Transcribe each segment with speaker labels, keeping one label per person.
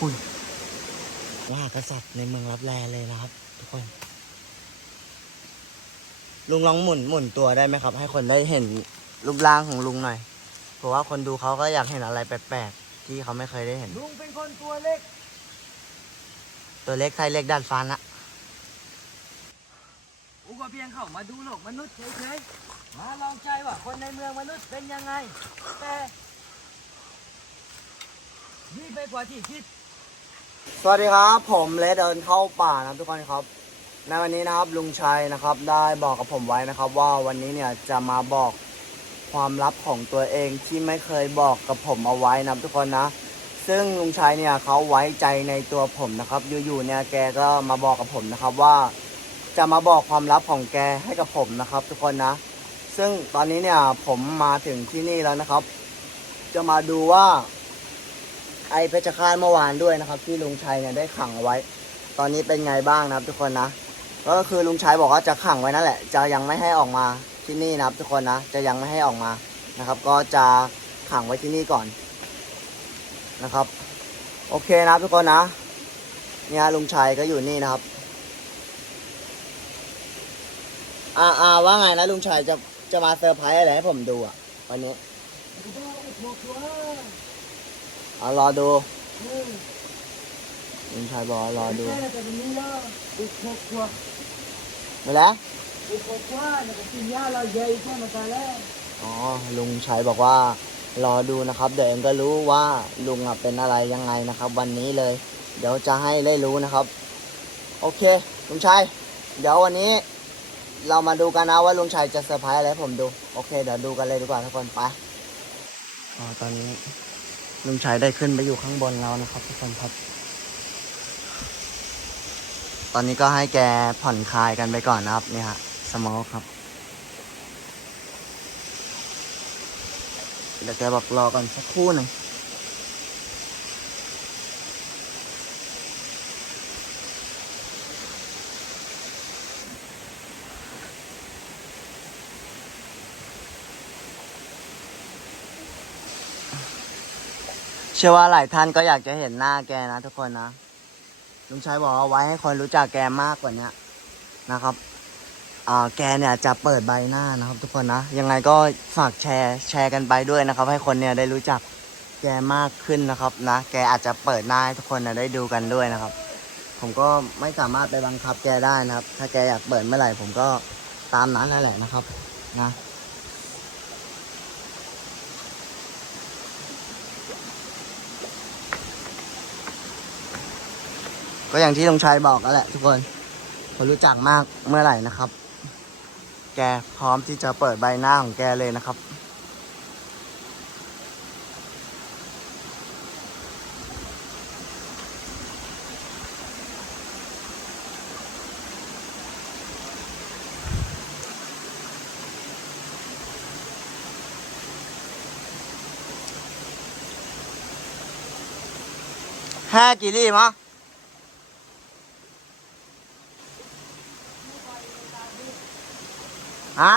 Speaker 1: อุ้ยมหากษัตริย์ในเมืองรับแลเลยนะครับ ทุกคน ลุงลองหมุนหมุนตัวได้ไหมครับ ให้คนได้เห็นรูปร่างของลุงหน่อยเพราะว่าคนดูเขาก็อยากเห็นอะไรแปลกๆที่เขาไม่เคยได้เห็น
Speaker 2: ลุงเป็นคนตัวเล็ก
Speaker 1: ตัวเล็กไส้เล็กด้านฟันอะ
Speaker 2: กูก็เพียงเข้ามาดูโลกมนุษย์เฉยๆมาลองใจว่าคนในเมืองมนุษย์เป็นยังไง แต่นี่ไปกว่าที่คิด
Speaker 1: สวัสดีครับ ผมเลดเดินเข้าป่านะครับทุกคนครับ ในวันนี้นะครับลุงชัยนะครับ ได้บอกกับผมไว้นะครับ ว่าวันนี้เนี่ยจะมาบอกความลับของตัวเองที่ไม่เคยบอกกับผมเอาไว้นะครับทุกคนนะ ซึ่งลุงชัยเนี่ยเขาไว้ใจในตัวผมนะครับ อยู่ๆเนี่ยแกก็มาบอกกับผมนะครับว่า จะมาบอกความลับของแกให้กับผมนะครับ ทุกคนนะ ซึ่งตอนนี้เนี่ยผมมาถึงที่นี่แล้วนะครับ จะมาดูว่า ไอเพชรฆาตเมื่อวานด้วยนะครับ ที่ลุงชัยเนี่ยได้ขังเอาไว้ ตอนนี้เป็นไงบ้างนะครับ ทุกคนนะ ก็คือลุงชัยบอกว่าจะขังไว้นั่นแหละ จะยังไม่ให้ออกมาที่นี่นะครับ ทุกคนนะ จะยังไม่ให้ออกมานะครับ ก็จะขังไว้ที่นี่ก่อนนะครับ โอเคนะครับทุกคนนะ เนี่ยลุงชัยก็อยู่นี่นะครับอ่าอาว่าไงนะลุงชัยจะจะมาเซอร์ไพรส์อะไรให้ผมดูอะ วันนี้ เอารอดูลุงชัยบอกว่ารอดูหมดแล้วอ๋อลุงชัยบอกว่ารอดูนะครับ เดี๋ยวเองก็รู้ว่าลุงอะเป็นอะไรยังไงนะครับ วันนี้เลย เดี๋ยวจะให้ได้รู้นะครับ โอเคลุงชัยเดี๋ยววันนี้ เรามาดูกันนะว่าลุงชัยจะเซอร์ไพรส์อะไรให้ผมดู โอเค เดี๋ยวดูกันเลยดีกว่าทุกคนไปอ๋อตอนนี้ ลุงชายได้ขึ้นไปอยู่ข้างบนแล้วนะครับทุกคนครับ ตอนนี้ก็ให้แกผ่อนคลายกันไปก่อนนะครับนี่ฮะสมอลครับ เดี๋ยวแกบอกรอก่อนสักครู่หนึ่ง ชื่อว่าหลายท่านก็อยากจะเห็นหน้าแกนะทุกคนนะลุงชัยบอกเอาไว้ให้คนรู้จักแกมากกว่านี้นะครับอแกเนี่ยจะเปิดใบหน้านะครับ ทุกคนนะยังไงก็ฝากแชร์แชร์กันไปด้วยนะครับ ให้คนเนี่ยได้รู้จักแกมากขึ้นนะครับนะแกอาจจะเปิดหน้าให้ทุกคนนะได้ดูกันด้วยนะครับ ผมก็ไม่สามารถไปบังคับแกได้นะครับ ถ้าแกอยากเปิดเมื่อไหร่ผมก็ตามนั้นนั่นแหละนะครับ นะ ก็อย่างที่ลงชัยบอกนั่นแหละทุกคนคนรู้จักมากเมื่อไหร่นะครับ แกพร้อมที่จะเปิดใบหน้าของแกเลยนะครับห้ากี่รี มะฮะ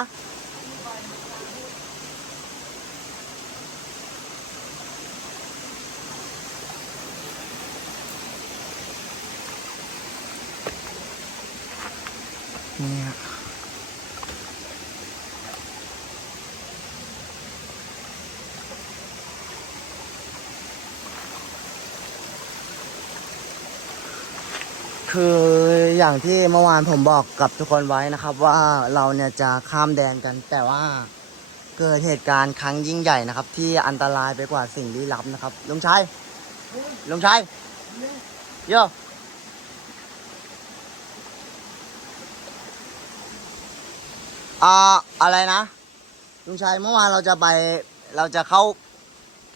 Speaker 1: เนี่ยคือ อย่างที่เมื่อวานผมบอกกับทุกคนไว้นะครับ ว่าเราเนี่ยจะข้ามแดนกัน แต่ว่าเกิดเหตุการณ์ครั้งยิ่งใหญ่นะครับ ที่อันตรายไปกว่าสิ่งลี้ลับนะครับลุงชัยลุงชัยโยอ่าอะไรนะลุงชัยเมื่อวานเราจะไปเราจะเข้า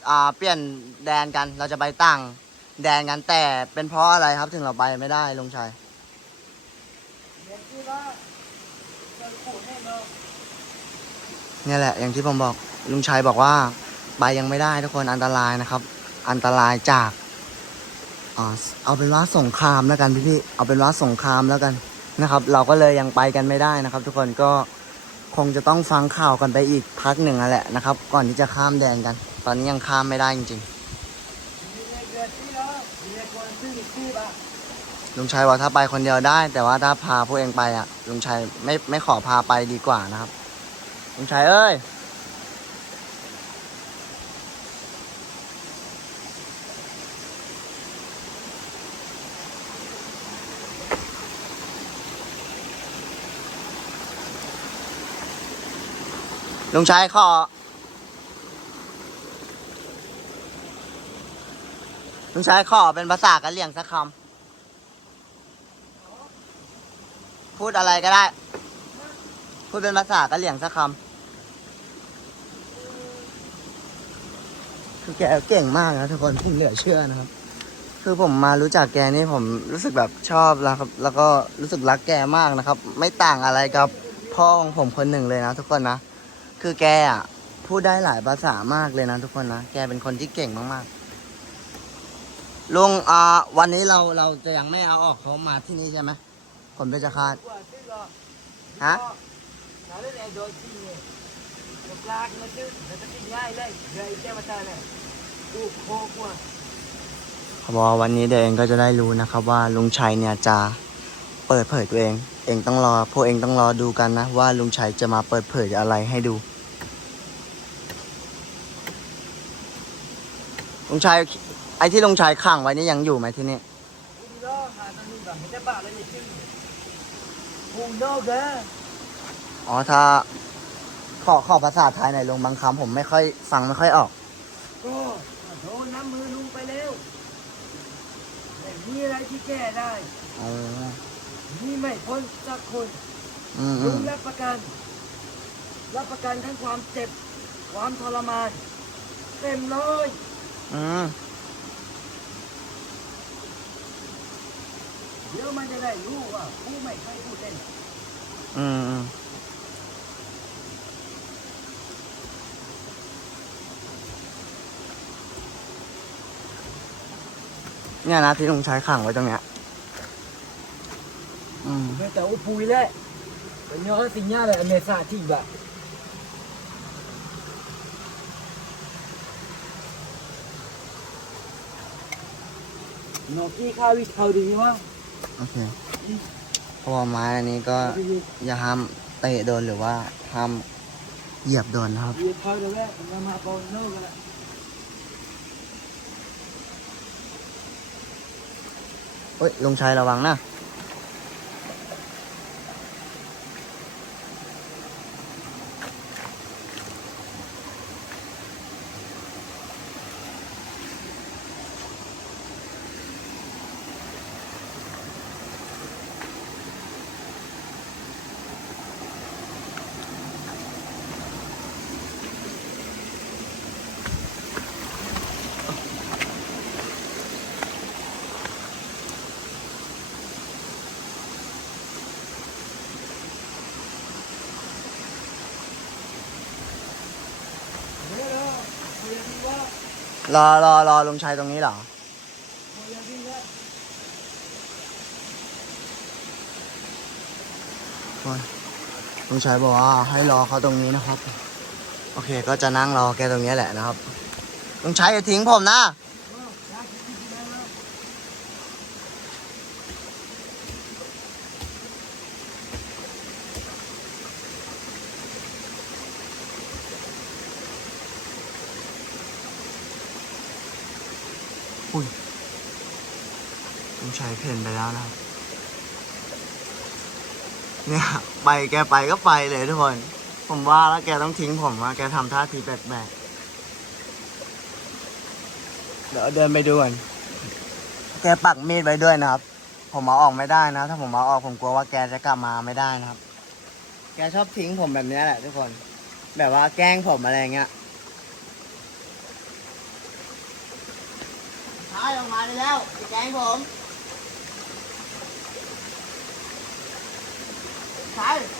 Speaker 1: อ่าเปลี่ยนแดนกัน เราจะไปต่างแดนกันแต่เป็นเพราะอะไรครับถึงเราไปไม่ได้ลุงชัย เนี่ยแหละ อย่างที่ผมบอกลุงชัยบอกว่าไปยังไม่ได้ทุกคนอันตรายนะครับ อันตรายจากเอาเป็นว่าสงครามแล้วกันพี่พี่ๆเอาเป็นว่าสงครามแล้วกันนะครับ เราก็เลยยังไปกันไม่ได้นะครับ ทุกคนก็คงจะต้องฟังข่าวกันไปอีกพักหนึ่งนั่นแหละนะครับ ก่อนที่จะข้ามแดนกัน ตอนนี้ยังข้ามไม่ได้จริง
Speaker 2: มีเกิดที่แลุ
Speaker 1: งชัยบอกถ้าไปคนเดียวได้ แต่ว่าถ้าพาพวกเองไปอะลุงชัยไม่ไม่ขอพาไปดีกว่านะครับลุงชัยเอ้ยลุงชัยขอลุงชัยขอเป็นภาษากะเหรี่ยงสักคำ พูดอะไรก็ได้ พูดเป็นภาษากะเหรี่ยงสักคำคือแกเก่งมากนะทุกคนผมเหลือเชื่อนะครับ คือผมมารู้จักแกนี่ผมรู้สึกแบบชอบแล้วครับ แล้วก็รู้สึกรักแกมากนะครับ ไม่ต่างอะไรกับพ่อของผมคนหนึ่งเลยนะทุกคนนะ คือแกอะพูดได้หลายภาษามากเลยนะทุกคนนะ แกเป็นคนที่เก่งมากๆ ลุงอ่าวันนี้เราเราจะยังไม่เอาออกเขามาที่นี่ใช่ไหม ผมเป็นจะคาด
Speaker 2: กว่าซื้อหรอ
Speaker 1: ฮะ
Speaker 2: นาเล่นไอ้โดนที่เนี่ยปลากมาซื้อแล้วก็กินง่ายเลยเดี๋ยวไอ้แก้วมาตาเนี่ยกูโคกว่า
Speaker 1: เขาบอกว่าวันนี้เดี๋ยวเองก็จะได้รู้นะครับว่าลุงชัยเนี่ยจะเปิดเผยตัวเอง เองต้องรอ พวกเองต้องรอดูกันนะ ว่าลุงชัยจะมาเปิดเผยอะไรให้ดู ลุงชัยไอ้ที่ลุงชัยขังไว้นี่ยังอยู่ไหมที่นี่
Speaker 2: กูร อหาตอนนี้ก่อนไม่ได้บ้าแล้วเนี่ยซื้อกูโน่เด้อ
Speaker 1: อ๋อถ้า ขอขอภาษาไทยหน่อยลุงบางคำผมไม่ค่อยฟังไม่ค่อยออก
Speaker 2: ก็โดนน้ำมือลุงไปแล้วแต่มีอะไรที่แก้ได้
Speaker 1: อ๋อ
Speaker 2: มีไม่พ้นสักคน
Speaker 1: อืมอื
Speaker 2: ลุ
Speaker 1: ม
Speaker 2: งรับประกัน รับประกันทั้งความเจ็บ ความทรมาน เต็มเลย
Speaker 1: อืม
Speaker 2: ดี๋ยวมันจะได้รู้ว่าผู้ไม่เคยพูดเล่น
Speaker 1: อืมอืมเนี่ยนะที่ลุงชัยขังไว้ตรงเนี้ย อืม
Speaker 2: เมื่อแต่อุปุยแล้วเป็นย้อนสิ่งนี้เลยอเมซาที่แบบนอกที่ข้าวิเขาดีว่า
Speaker 1: โอเคเพราะว่าไม้อันนี้ก็อย่าห้ามเตะโดนหรือว่าห้ามเหยียบโดนนะครับ
Speaker 2: เฮ้
Speaker 1: ย ลงชัยระวังนะ
Speaker 2: เดี๋ยวเราคุยกันดีว่าร ร
Speaker 1: อรอรอลุงชัยตรงนี้เหรอ ลุงชัยบอกว่าให้รอเขาตรงนี้นะครับ โอเค ก็จะนั่งรอแกตรงนี้แหละนะครับ ลุงชัยอย่าทิ้งผมนะ
Speaker 2: อยากกินที่ไหนแล้ว
Speaker 1: ลุงชัยเพ่นไปแล้วนะครับ เนี่ยไปแกไปก็ไปเลยทุกคน ผมว่าแล้วแกต้องทิ้งผมว่าแกทำท่าทีแปลกๆเดี๋ยวเดินไปดูก่อนแกปักมีดไว้ด้วยนะครับ ผมเอาออกไม่ได้นะ ถ้าผมเอาออกผมกลัวว่าแกจะกลับมาไม่ได้นะครับ แกชอบทิ้งผมแบบนี้แหละทุกคน แบบว่าแกล้งผมอะไรเงี้ยท้ายออกมาได้แล้วแกล้งผม ท้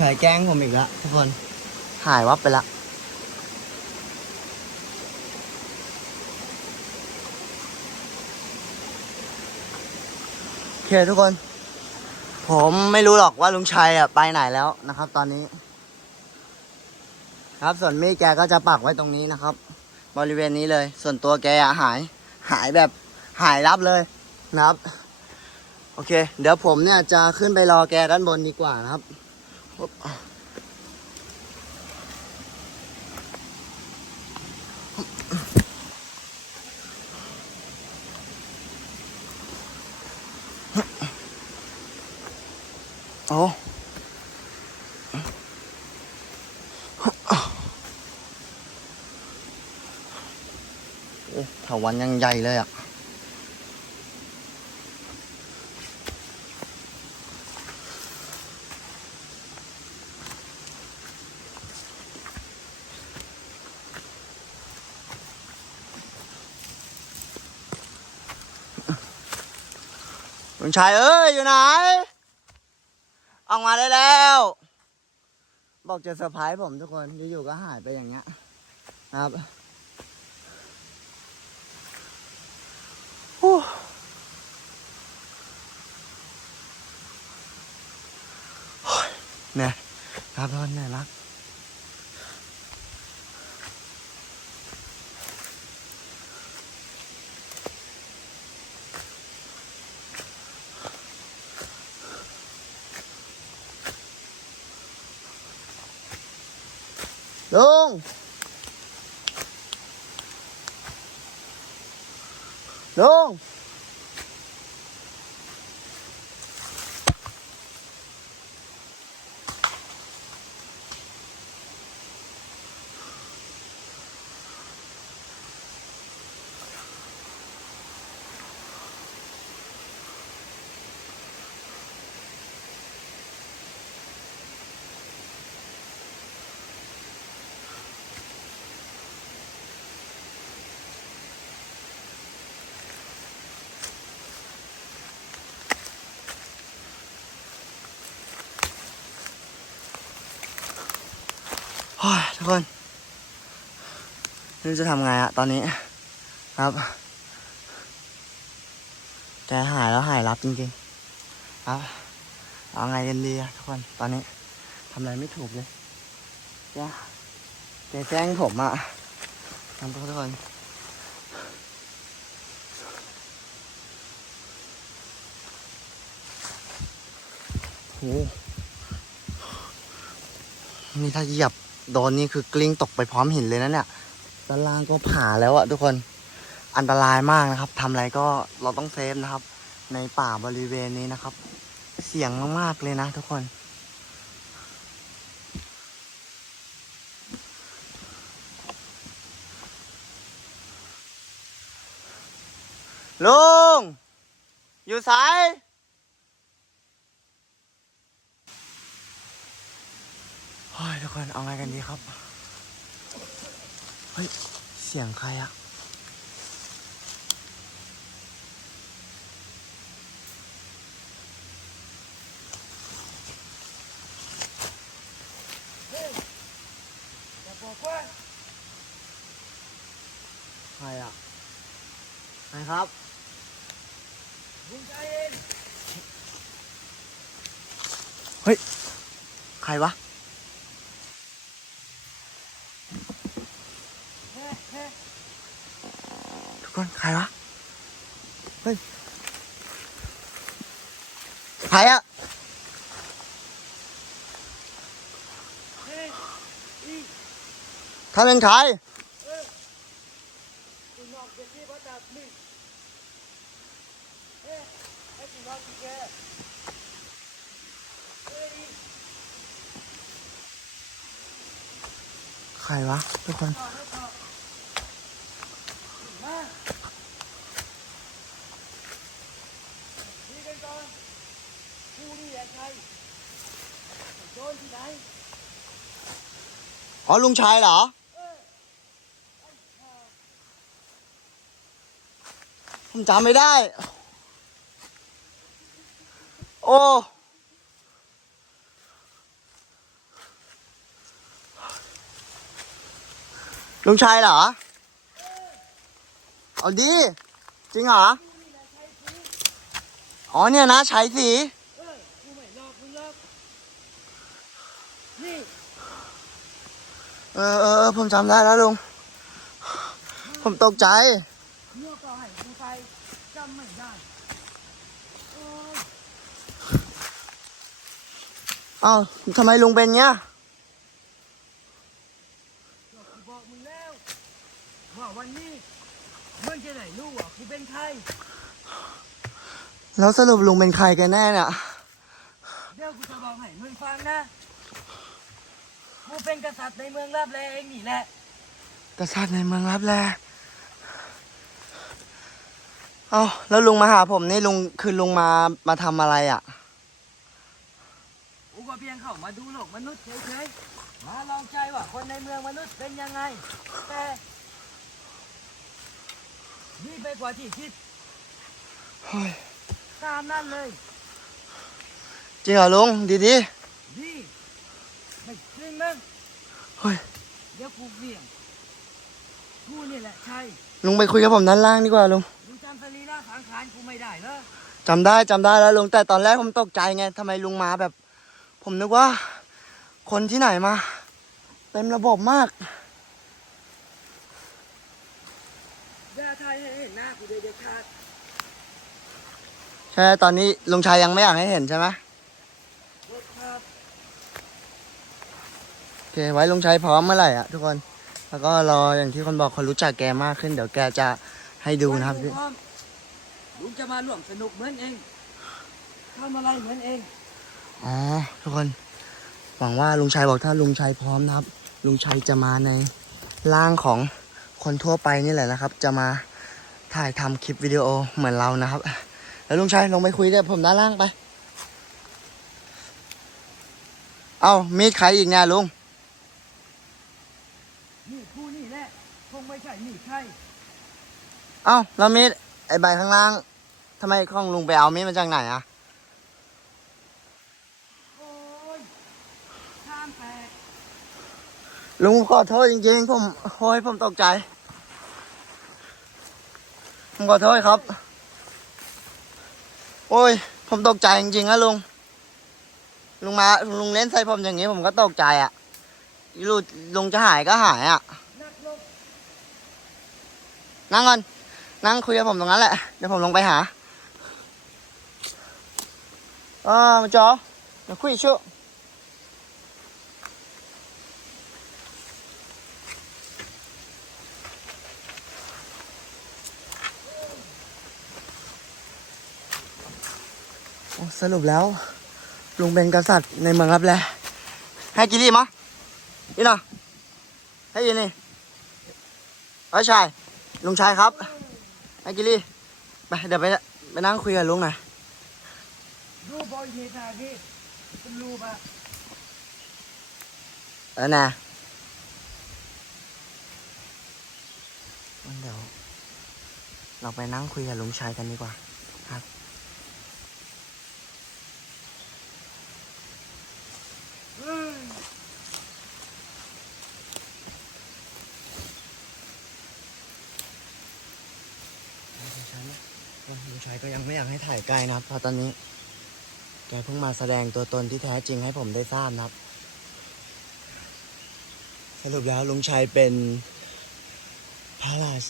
Speaker 1: ชัยแกล้งผมอีกล้วทุกคนหายวับไปละโอเคทุกคน ผมไม่รู้หรอกว่าลุงชัยอะไปไหนแล้วนะครับ ตอนนี้ ครับส่วนมีดแกก็จะปักไว้ตรงนี้นะครับ บริเวณนี้เลย ส่วนตัวแกอะหาย หายแบบหายรับเลยนะครับ โอเค เดี๋ยวผมเนี่ยจะขึ้นไปรอแกด้านบนดีกว่านะครับ ปุ๊บโอ้โอ้ถาวันยังใหญ่เลยอะ ลุงชายเอ้ยอยู่ไหน ออกมาได้แล้ว บอกจะเซอร์ไพรส์ผมทุกคนอยู่ๆก็หายไปอย่างเงี้ยนะครับฮู้โอ้ยเนี่ยครับทุกคนเนี่ยรัก ลุงลุง คนไม่รู้จะทำไงอะตอนนี้ครับใจหายแล้วหายรับจริงๆครับเอาไงกันดีอะทุกคนตอนนี้ทำอะไรไม่ถูกเลยแกแกแจ้งผมอะทำทุกคนโหนี่ถ้าเหยียบ โดนนี่คือกลิ้งตกไปพร้อมหินเลยนะเนี่ยด้านล่างก็ผ่าแล้วอะทุกคนอันตรายมากนะครับทำอะไรก็เราต้องเซฟนะครับ ในป่าบริเวณนี้นะครับ เสี่ยงมากๆเลยนะทุกคน ลุง อยู่สาย ฮ้ยทุกคนเอาไงกันดีครับ เฮ้ย เสียงใครอะใครอะใครครับ
Speaker 2: ลุงชายเอง
Speaker 1: ใครวะ
Speaker 2: เฮ้เฮ้
Speaker 1: ทุกคนใครวะ เฮ้ย ใครอะ
Speaker 2: เฮ้อี
Speaker 1: ท่านเป็นใคร
Speaker 2: เออกูนอกจากที่ว่าตัดมีเฮ้ไอ้กูนอกที่แกเฮ้ย
Speaker 1: ใครวะทุกคน
Speaker 2: ต่อให้ต่อมาดีกันก่อนกูนี่แหละใครโดนที่ไหน
Speaker 1: อ๋อลุงชายเหรอ ผมจำไม่ได้ โอ้ลุงชายเหรอ เอาดี จริงเหรอ อ๋อเนี่ยนะชัยสีเออเออผมจำได้แล้วลุง ผมตกใจ
Speaker 2: เมื่อก่อให้กูไปจำไม่ได้โอ้ย
Speaker 1: เอ้าทำไมลุงเป็นเงี้ย
Speaker 2: ก็กูบอกมึงแล้วว่าวันนี้มึงจะไหนรู้ว่ากูเป็นใคร
Speaker 1: แล้วสรุปลุงเป็นใครกันแน่เนี่ย
Speaker 2: เดี๋ยวกูจะบอกให้มึงฟังนะกูเป็นกษัตริย์ในเมืองรับแลเองนี่แหละ
Speaker 1: กษัตริย์ในเมืองรับแล เอ้าแล้วลุงมาหาผมนี่ลุงคือลุงมามาทำอะไรอะ
Speaker 2: กูก็เพียงเข้ามาดูโลกมนุษย์เฉยๆ มาลองใจว่าคนในเมืองมนุษย์เป็นยังไง แต่นี่ไปกว่าที่คิด
Speaker 1: เฮ้ย
Speaker 2: ตามนั่นเลย
Speaker 1: จริงเหรอลุงดี
Speaker 2: ดีไม่จริงมั้ง
Speaker 1: ๆเฮ้ย
Speaker 2: เดี๋ยวกูเบี่ยงกูนี่แหละใช่
Speaker 1: ลุงไปคุยกับผมด้านล่างดีกว่าลุง
Speaker 2: มึงจำ สรีระสังขารกูไม่ได้เหรอ
Speaker 1: จำได้จำได้แล้วลุงแต่ตอนแรกผมตกใจไงทำไมลุงมาแบบ ผมนึกว่า คนที่ไหนมาเต็มระบบมาก
Speaker 2: อย่าทายให้เห็นหน้ากูเด็ดขาด
Speaker 1: ใช่ตอนนี้ลุงชัยยังไม่อยากให้เห็นใช่ไหม
Speaker 2: เด็ดขาด
Speaker 1: โอเคไว้ลุงชัยพร้อมเมื่อไหร่อะทุกคน แล้วก็รออย่างที่คนบอกคนรู้จักแกมากขึ้น เดี๋ยวแกจะให้ดูนะครับ
Speaker 2: ลุงพร้อม ลุงจะมาร่วมสนุกเหมือนเองทำอะไรเหมือนเอง
Speaker 1: อ๋อ ทุกคน หวังว่าลุงชัยบอกถ้าลุงชัยพร้อมนะครับ ลุงชัยจะมาในร่างของคนทั่วไปนี่แหละนะครับ จะมาถ่ายทำคลิปวิดีโอเหมือนเรานะครับ แล้วลุงชัยลงไปคุยได้ผมด้านล่างไป เอามีดใครอีกเนี่ยลุง
Speaker 2: นี่กูนี่แหละ คงไม่ใช่นี่ใคร
Speaker 1: เอาแล้วมีด ไอใบข้างล่างทำไมของลุงไปเอามีดมาจากไหนอะ
Speaker 2: โอ้ยข้ามแตก
Speaker 1: ลุงขอโทษจริงๆ ผมโอ้ยผมตกใจ ผมขอโทษครับ โอ้ย ผมตกใจจริงๆนะลุง ลุงมาลุงเล่นใส่ผมอย่างนี้ผมก็ตกใจอะ่ะลุงลุงจะหายก็หายอะ่ะ
Speaker 2: นักลบ
Speaker 1: นั่งก่อน นั่งคุยกับผมตรงนั้นแหละ เดี๋ยวผมลงไปหาอ่ามาจอเดี๋ยวคุยชั่วสรุปแล้ว ลุงเป็นกษัตริย์ในเมืองรับแลให้กิริมะอีน่ะให้ยินนี่เอ้ชาย ลุงชายครับ ไอ้กิลี่ไปเดี๋ยวไปไปนั่งคุยกับลุงหน่อย
Speaker 2: ดูบอยเทตาที่เป็นรูปอะ
Speaker 1: เออนะงั้นเดี๋ยวเราไปนั่งคุยกับลุงชายกันดีกว่าครับ
Speaker 2: เอ้ย
Speaker 1: ลุงชายเนี่ยลุง ชายก็ยังไม่อยากให้ถ่ายใกล้นะครับเพราะตอนนี้แกเพิ่งมาแสดงตัวตนที่แท้จริงให้ผมได้ทราบนะครับ สรุปแล้วลุงชัยเป็นพระราช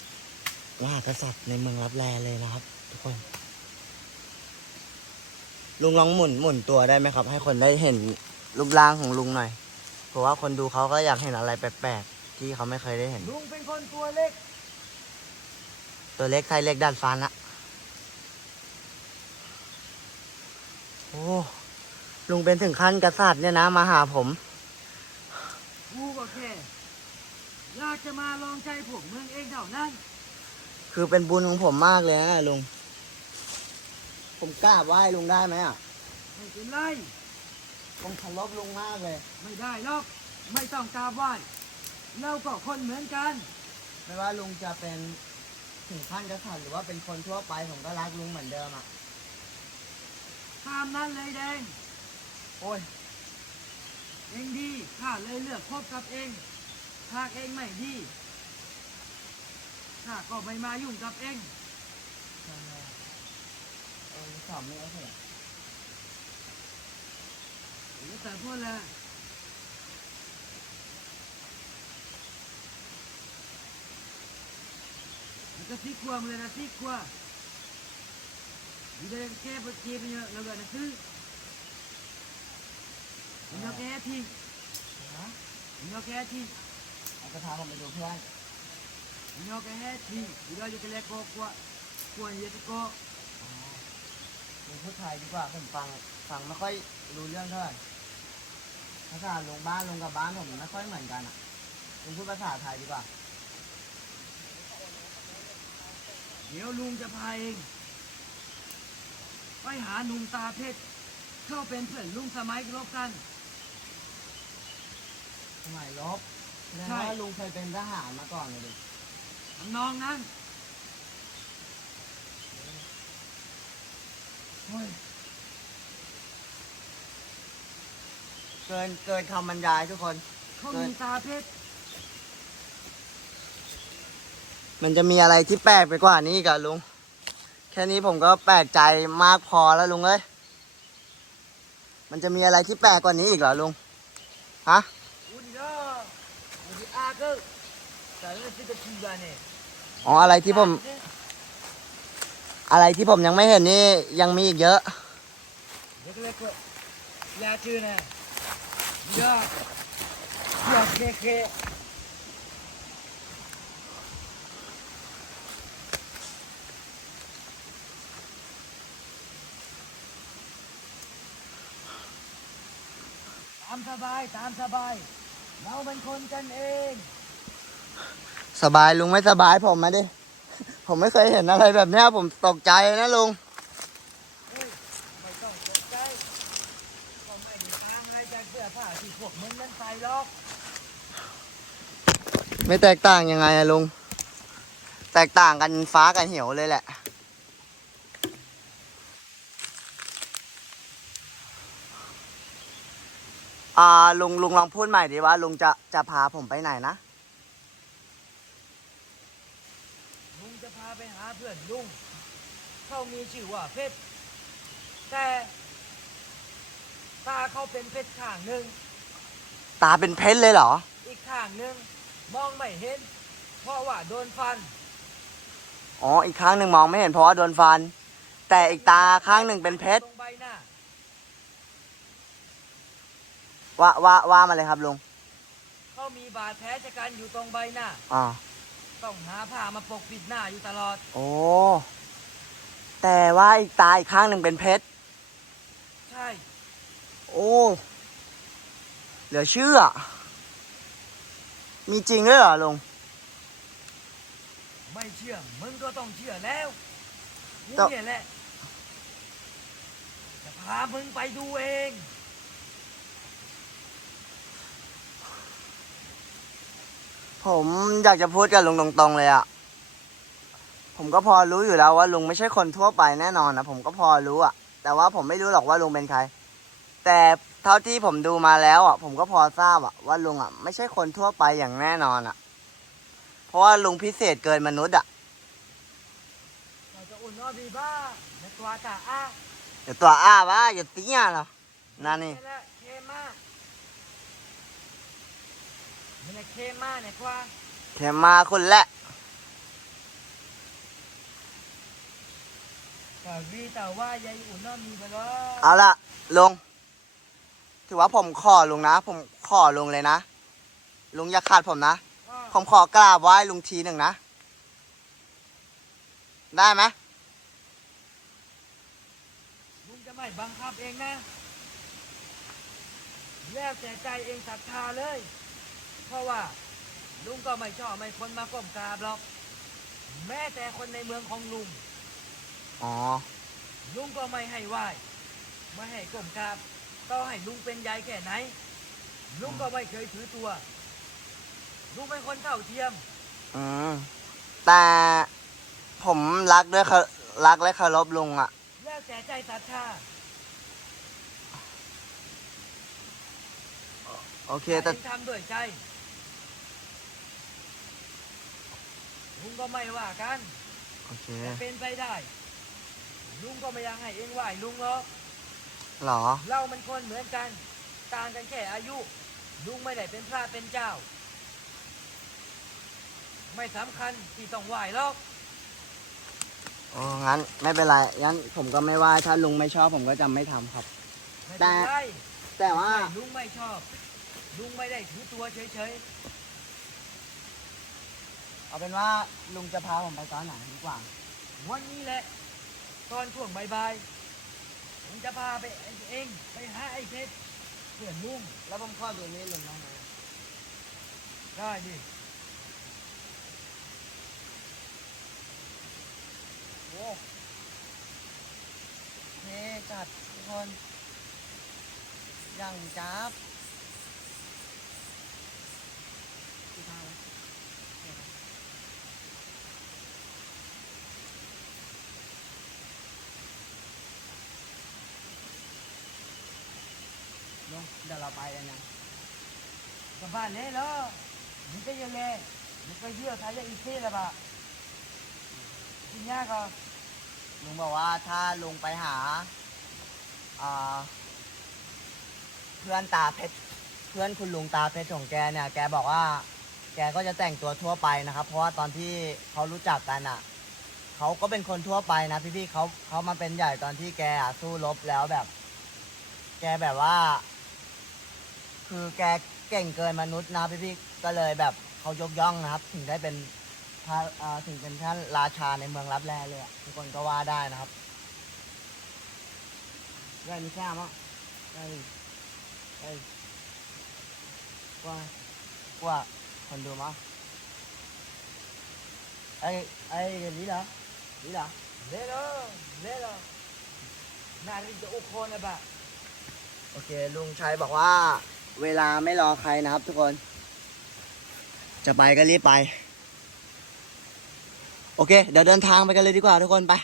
Speaker 1: มหากษัตริย์ในเมืองรับแลเลยนะครับ ทุกคน ลุงลองหมุนหมุนตัวได้ไหมครับ ให้คนได้เห็นรูปร่างของลุงหน่อย เพราะว่าคนดูเขาก็อยากเห็นอะไรแปลกๆที่เขาไม่เคยได้เห็น
Speaker 2: ลุงเป็นคนตัวเล็ก
Speaker 1: ตัวเล็กไทยเล็กดัดฟันอะ อ้ลุงเป็นถึงขั้นกษัตริย์เนี่ยนะ มาหาผม
Speaker 2: กูก็แค่อยากจะมาลองใจผมเมืองเองเท่านั้น
Speaker 1: คือเป็นบุญของผมมากเลยนะลุง ผมกราบไหว้ลุงได้ไหมอะ
Speaker 2: ไม่เป็นไร
Speaker 1: ผมเคารพลุงมากเลย
Speaker 2: ไม่ได้หรอก ไม่ต้องกราบไหว้เราก็คนเหมือนกัน
Speaker 1: ไม่ว่าลุงจะเป็นถึงขั้นกษัตริย์หรือว่าเป็นคนทั่วไปผมก็รักลุงเหมือนเดิมอะ
Speaker 2: ตามนั้นเลยแดง
Speaker 1: โอ้ย
Speaker 2: เองดี ข้าเลยเลือกคบกับเองถ้าเองไม่ดี ข้าก็ไม่มายุ่งกับเอง
Speaker 1: เออสามไม่เอาเถอะ
Speaker 2: แล้วแต่พูดแหละแล้วก็ซีกลัวมึงเลยนะซีกลัว ดีเลยแก้ปวดจีบเนี่ยเราเกิดนะซื้อมึงเอาแก้ทิ้ง
Speaker 1: ฮะ
Speaker 2: มึงเอาแก้ทิ้ง
Speaker 1: เอาจะพาผมไปดูเพื่อน
Speaker 2: มึงเอาแก้ทิ้งดีเราอยู่กันแล้วก็กลัวกลัวเยอะก็
Speaker 1: อ๋อลุงพูดไทยดีกว่าผมฟังฟังไม่ค่อยรู้เรื่องเท่าไหร่ภาษาลุงบ้านลุงกับบ้านผมไม่ค่อยเหมือนกันอะลุงพูดภาษาไทยดีกว่า
Speaker 2: เดี๋ยวลุงจะพาเอง ไปหาหนุ่มตาเพชรเข้าเป็นเพื่อนลุงสมัยรบกัน
Speaker 1: สมัยลบแสดง
Speaker 2: ใช่
Speaker 1: ว่าลุงเคยเป็นทหารมาก่อนเลยดิ
Speaker 2: ทำนองนั้น
Speaker 1: เฮ้ยเกินเกินคำบรรยายทุกคน
Speaker 2: เขามีตาเพชร
Speaker 1: มันจะมีอะไรที่แปลกไปกว่านี้อีกับลุงแค่นี้ผมก็แปลกใจมากพอแล้วลุงเอ้ย มันจะมีอะไรที่แปลกกว่านี้อีกเหรอลุง ฮะ
Speaker 2: อ๋ออะ
Speaker 1: ไรที่ผม อะไรที่ผมยังไม่เห็นนี่ยังมีอีกเยอะ
Speaker 2: เด็กเล็กก็ยาชื่อนะยาอยาเคเคามสบายตามสบาย เราเป็นคนกันเอง
Speaker 1: สบายลุงไม่สบายผมมาดิ ผมไม่เคยเห็นอะไรแบบเนี้ยผมตกใจนะลุง
Speaker 2: เฮ้ยไม่ต้องตกใจก็ไม่ได้ตามอะไรจากเสื้อผ้าที่พวกมึงนั้นใส่หรอก
Speaker 1: ไม่แตกต่างยังไงอะลุง แตกต่างกันฟ้ากับเหวเลยแหละ อ่าลุงลุงลองพูดใหม่ดิว่าลุงจะจะพาผมไปไหนนะ
Speaker 2: ลุงจะพาไปหาเพื่อนลุง เขามีชื่อว่าเพชร แต่ตาเขาเป็นเพชรข้างหนึ่ง
Speaker 1: ตาเป็นเพชรเลยเหรอ
Speaker 2: อีกข้างหนึ่งมองไม่เห็น เพราะว่าโดนฟัน
Speaker 1: อ๋อ อีกข้างหนึ่งมองไม่เห็นเพราะว่าโดนฟัน แต่อีกตาข้างหนึ่งเป็นเพชร
Speaker 2: ตรงใบหน้า
Speaker 1: ว่าว่าว่ามาเลยครับลุง
Speaker 2: เขามีบาดแผลชะกันอยู่ตรงใบหน้า
Speaker 1: อ่า
Speaker 2: ต้องหาผ้ามาปกปิดหน้าอยู่ตลอด
Speaker 1: โอ้ แต่ว่าอีกตาอีกข้างหนึ่งเป็นเพชร
Speaker 2: ใช่
Speaker 1: โอ้ เหลือเชื่อ มีจริงด้วยเหรอลุง
Speaker 2: ไม่เชื่อ มึงก็ต้องเชื่อแล้วกู
Speaker 1: ต้อง
Speaker 2: เนี่ยแหละ จะพามึงไปดูเอง
Speaker 1: ผมอยากจะพูดกับลุงตรงๆเลยอะผมก็พอรู้อยู่แล้วว่าลุงไม่ใช่คนทั่วไปแน่นอนนะผมก็พอรู้อะแต่ว่าผมไม่รู้หรอกว่าลุงเป็นใคร แต่เท่าที่ผมดูมาแล้วอะผมก็พอทราบอะว่าลุงอะไม่ใช่คนทั่วไปอย่างแน่นอนอะเพราะว่าลุงพิเศษเกินมนุษย์อะ
Speaker 2: เราจะอุ่นนอดีบ้าในตัวตาอ้า
Speaker 1: อย่าตัวอ้าวะอย่าเตี้ยเหรอนั่นนี่
Speaker 2: แหละ เคมามันจะเคมาเนี่ยกว่า
Speaker 1: แค่มาคนแหละ
Speaker 2: แต่วีแต่ว่ายายอุ่นนอมีไปแล้ว
Speaker 1: เอาละลุงถือว่าผมขอลุงนะ ผมขอลุงเลยนะลุงอย่าขาดผมนะ ผมขอกราบไหว้ลุงทีหนึ่งนะ ได้ไหม
Speaker 2: ลุงจะไม่บังคับเองนะ แล้วแต่ใจเองศรัทธาเลย เพราะว่าลุงก็ไม่ชอบไม่คนมาก้มกราบหรอก แม้แต่คนในเมืองของลุง
Speaker 1: อ๋อ
Speaker 2: ลุงก็ไม่ให้ไหว้ไม่ให้ก้มกราบต่อให้ลุงเป็นใหญ่แค่ไหน ลุงก็ไม่เคยถือตัว ลุงเป็นคนเท่าเทียม
Speaker 1: อืม แต่ผมรักด้วยเคารักและเคารพลุงอะ่ะ
Speaker 2: แล้วแต่ใจศรัทธา
Speaker 1: โอเคแต่
Speaker 2: เองทำด้วยใจ ลุงก็ไม่ว่ากัน
Speaker 1: โอเค
Speaker 2: แต่เป็นไปได้ ลุงก็ไม่อยากให้เองไหวลุงหรอก
Speaker 1: เหรอ
Speaker 2: เรามันคนเหมือนกัน ต่างกันแค่อายุ ลุงไม่ได้เป็นพระเป็นเจ้า ไม่สำคัญที่ต้องไหวหรอก
Speaker 1: อ๋องั้นไม่เป็นไรงั้นผมก็ไม่ว่าถ้าลุงไม่ชอบผมก็จะไม่ทำครับ
Speaker 2: ไม่เป็นไร
Speaker 1: แต่ว่า
Speaker 2: ไม่ลุงไม่ชอบ ลุงไม่ได้ถือตัวเฉย
Speaker 1: เอาเป็นว่าลุงจะพาผมไปตอนไหนดีกว่า
Speaker 2: ๆวันนี้แหละ ตอนช่วงบ่ายๆผมจะพาไปเองไปหาไอ้เพชรเพื่อนลุง
Speaker 1: แล้วผมขอดูนี่ลุงได้ไหม
Speaker 2: ได้ดิ
Speaker 1: โอ้เท่จัดทุกคนยังจับที่ทาง เดี๋ยวเราไปกันนะ
Speaker 2: กลับบ้านเลยเหรอมันก็ยังไงมันก็เยื่อทายาอีเซ่ละบะกินยากก็
Speaker 1: ลุงบอกว่าถ้าลุงไปหาอ่าเพื่อนตาเพชรเพื่อนคุณลุงตาเพชรของแกเนี่ยแกบอกว่า แกก็จะแต่งตัวทั่วไปนะครับ เพราะว่าตอนที่เขารู้จักกันอะเขาก็เป็นคนทั่วไปนะพี่ๆเขาเขามาเป็นใหญ่ตอนที่แกสู้รบแล้วแบบ แกแบบว่า คือแกเก่งเกินมนุษย์นะพี่ๆก็เลยแบบเขายกย่องนะครับ ถึงได้เป็นพระอ่าถึงเป็นท่านราชาในเมืองรับแลเลยอะทุกคนก็ว่าได้นะครับได้มีแค่มั้งได้ดิได้ดิกว่า qua phần đường á ê ê lý đó lý đó
Speaker 2: เละเลยเละเลยน่าจะอุคโคนเลยบะ
Speaker 1: โอเค ลุงชัยบอกว่า เวลาไม่รอใครนะครับทุกคน จะไปก็รีบไป โอเค เดี๋ยวเดินทางไปกันเลยดีกว่าทุกคนไป